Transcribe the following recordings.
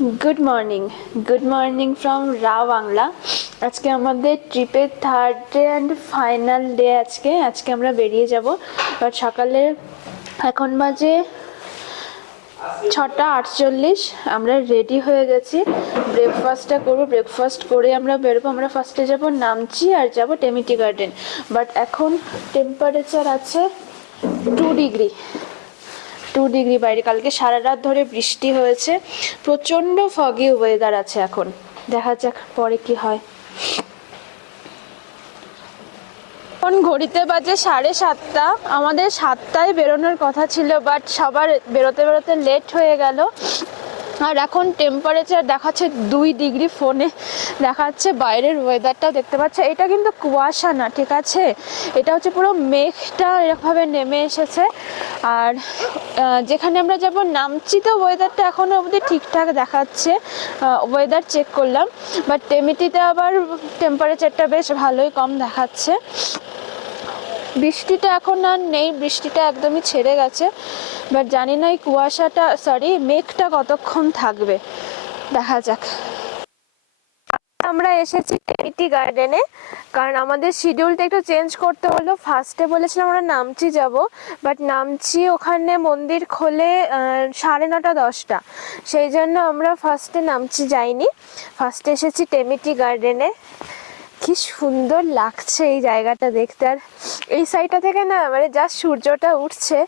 Good morning from রাও বাংলা। আজকে আমাদের ট্রিপের third day and final day. আজকে আমরা বেরিয়ে যাব। বাট সকালে এখন বাজে 6:48। আমরা রেডি হয়ে গেছি, ব্রেকফাস্টটা করবো। ব্রেকফাস্ট করে আমরা বেরোবো। আমরা ফার্স্টে যাব নামচি আর যাব টেমিটি গার্ডেন। বাট এখন টেম্পারেচার আছে 2 ডিগ্রি বাইরে। কালকে সারা রাত ধরে বৃষ্টি হয়েছে, প্রচণ্ড ফগি ওয়েদার আছে এখন। দেখা যাক পরে কি হয়। এখন ঘড়িতে বাজে 7:30। আমাদের 7টায় বেরোনোর কথা ছিল, বাট সবার বেরোতে বেরোতে লেট হয়ে গেল। আর এখন টেম্পারেচার দেখাচ্ছে 2 ডিগ্রি। ফোনে দেখাচ্ছে বাইরের ওয়েদারটা দেখতে পাচ্ছে। এটা কিন্তু কুয়াশা না, ঠিক আছে, এটা হচ্ছে পুরো মেঘটা এরকমভাবে নেমে এসেছে। আর যেখানে আমরা যাব নামচিতে ওয়েদারটা এখনও অবধি ঠিকঠাক দেখাচ্ছে, ওয়েদার চেক করলাম। বাট টেমিটিতে আবার টেম্পারেচারটা বেশ ভালোই কম দেখাচ্ছে। বৃষ্টিটা এখন আর নেই, বৃষ্টিটা একদমই ছেড়ে গেছে। বাট জানি না এই কুয়াশাটা, মেঘটা কতক্ষণ থাকবে, দেখা যাক। আমরা এসেছি টেমিটি গার্ডেনে, কারণ আমাদের শিডিউলটা একটু চেঞ্জ করতে হলো। ফার্স্টে বলেছিলাম আমরা নামচি যাব, বাট নামচি ওখানে মন্দির খোলে 9:30 10টা। সেই জন্য আমরা ফার্স্টে নামচি যাইনি, ফার্স্টে এসেছি টেমিটি গার্ডেনে। কি সুন্দর লাগছে এই জায়গাটা দেখতে। আর এই সাইডটা থেকে না, মানে জাস্ট সূর্যটা উঠছে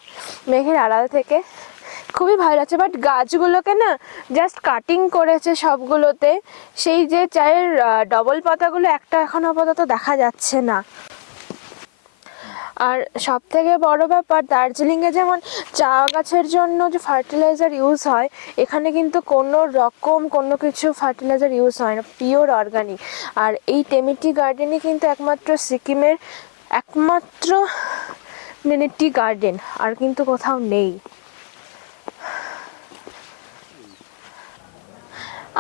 মেঘের আড়াল থেকে, খুবই ভালো লাগছে। বাট গাছগুলোকে না জাস্ট কাটিং করেছে সবগুলোতে। সেই যে চায়ের ডবল পাতাগুলো একটা এখন আপাতত দেখা যাচ্ছে না। আর সব থেকে বড় ব্যাপার, দার্জিলিংয়ে যেমন চা গাছের জন্য যে ফার্টিলাইজার ইউজ হয়, এখানে কিন্তু কোনো কিছু ফার্টিলাইজার ইউজ হয় না, পিওর অর্গানিক। আর এই টেমিটি গার্ডেনই কিন্তু একমাত্র সিকিমের একমাত্র টি গার্ডেন, আর কিন্তু কোথাও নেই।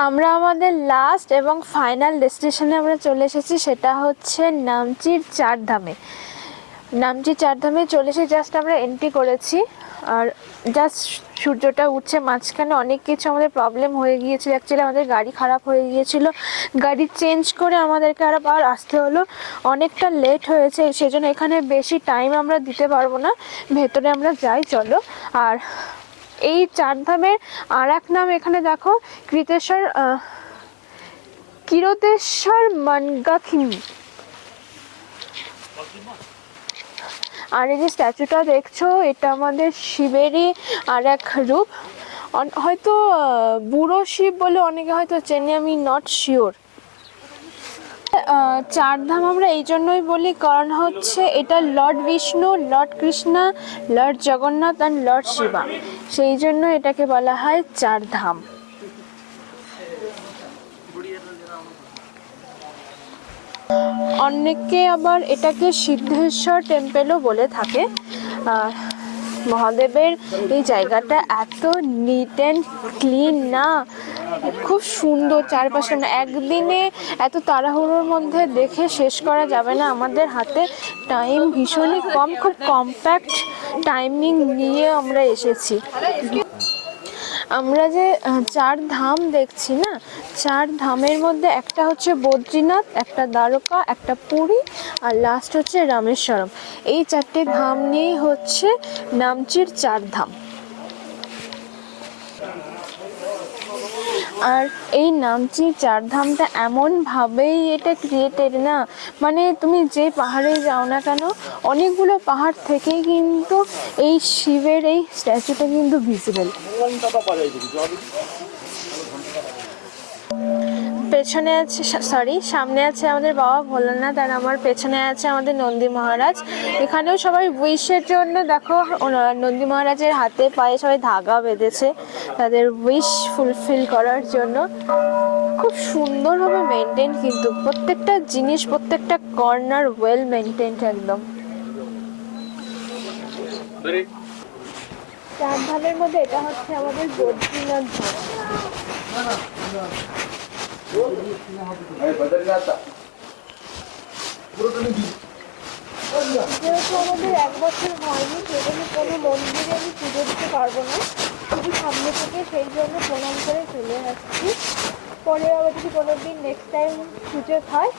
আমরা আমাদের লাস্ট এবং ফাইনাল ডেস্টিনেশনে আমরা চলে এসেছি, সেটা হচ্ছে নামচির চারধামে। নামচি চারধামে চলে এসে জাস্ট আমরা এন্ট্রি করেছি। আর জাস্ট সূর্যটা উঠছে মাঝখানে। অনেক কিছু আমাদের প্রবলেম হয়ে গিয়েছিল, অ্যাকচুয়ালি আমাদের গাড়ি খারাপ হয়ে গিয়েছিল, গাড়ি চেঞ্জ করে আমাদেরকে আবার আসতে হলো, অনেকটা লেট হয়েছে। সেজন্য এখানে বেশি টাইম আমরা দিতে পারবো না, ভেতরে আমরা যাই চলো। আর এই চারধামের আর এক নাম এখানে দেখো, কিরতেশ্বর মনগাখিনী। আর এই যে স্ট্যাচুটা দেখছো, এটা আমাদের শিবেরই আর এক রূপ। হয়তো বুড়ো শিব বলে অনেকে হয়তো চেনে, আমি নট শিওর। চারধাম আমরা এই জন্যই বলি, কারণ হচ্ছে এটা Lord Vishnu, Lord Krishna, Lord Jagannath and Lord Shiva, সেই জন্য এটাকে বলা হয় চারধাম। অনেকে আবার এটাকে সিদ্ধেশ্বর টেম্পেলও বলে থাকে। মহাদেবের এই জায়গাটা এত নিট অ্যান্ড ক্লিন না, খুব সুন্দর চারপাশে। একদিনে এত তাড়াহুড়োর মধ্যে দেখে শেষ করা যাবে না, আমাদের হাতে টাইম ভীষণই কম, খুব কম্প্যাক্ট টাইমিং নিয়ে আমরা এসেছি। আমরা যে চার ধাম দেখছি না, চার ধামের মধ্যে একটা হচ্ছে বদ্রীনাথ, একটা দ্বারকা, একটা পুরী, আর লাস্ট হচ্ছে রামেশ্বরম। এই 4টে ধাম নিয়েই হচ্ছে নামচির চার ধাম। আর এই নামচি চারধামটা এমনভাবেই এটা ক্রিয়েটেড না, মানে তুমি যে পাহাড়ে যাও না কেন, অনেকগুলো পাহাড় থেকেই কিন্তু এই শিবের এই স্ট্যাচুটা কিন্তু ভিজিবল। পেছনে আছে, সামনে আছে আমাদের বাবা ভোলানাথ, আর আমার পেছনে আছে আমাদের নন্দী মহারাজ। এখানেও সবাই উইশের জন্য দেখো, নন্দী মহারাজের হাতে পায়ে সবাই ধাগা বেঁধেছে তাদের উইশ ফুলফিল করার জন্য। খুব সুন্দরভাবে মেনটেন, কিন্তু প্রত্যেকটা জিনিস, প্রত্যেকটা কর্নার ওয়েল মেনটেন একদম। চার ধামের মধ্যে এটা হচ্ছে আমাদের বদ্রীনাথ ধাম। যেহেতু আমাদের 1 বছর হয়নি, সেজন্য কোনো মন্দিরে আমি পুজো দিতে পারবো না, শুধু সামনে থেকে সেই জন্য প্রণাম করে চলে যাচ্ছি। পরে আবার যদি কোনো দিন নেক্সট টাইম সুযোগ হয়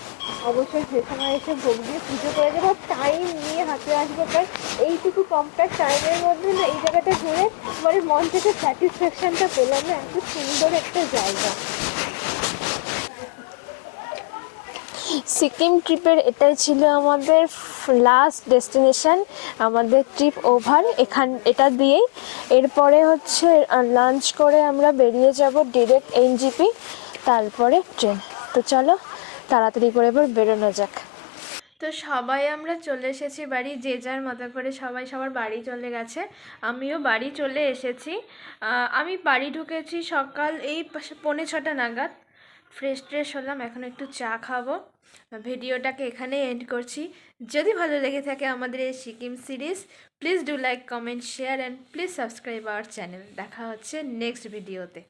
অবশ্যই সে সময় এসে ভোগ দিয়ে পুজো করে যাবো, টাইম নিয়ে হাতে আসবো। কারণ এইটুকু কম্প্যাক্ট টাইমের মধ্যে না এই জায়গাটা ঘুরে মানে মন থেকে স্যাটিসফ্যাকশনটা পেলাম না, এত সুন্দর একটা জায়গা। সিকিম ট্রিপের এটাই ছিল আমাদের লাস্ট ডেস্টিনেশন, আমাদের ট্রিপ ওভার এটা দিয়েই। এরপরে হচ্ছে লাঞ্চ করে আমরা বেরিয়ে যাব ডিরেক্ট এনজিপি, তারপরে ট্রেন। তো চলো তাড়াতাড়ি করে এবার বেরোনো যাক। তো সবাই আমরা চলে এসেছি বাড়ি, যে যার মতো করে সবাই সবার বাড়ি চলে গেছে, আমিও বাড়ি চলে এসেছি। আমি বাড়ি ঢুকেছি সকাল এই 5:45 নাগাদ। ফ্রেশ ট্রেশ হলাম, এখন একটু চা খাবো। ভিডিওটাকে এখানে এন্ড করছি। যদি ভালো লেগে থাকে আমাদের এই Sikkim series, please do like, comment, share and please subscribe our channel. দেখা হচ্ছে নেক্সট ভিডিওতে।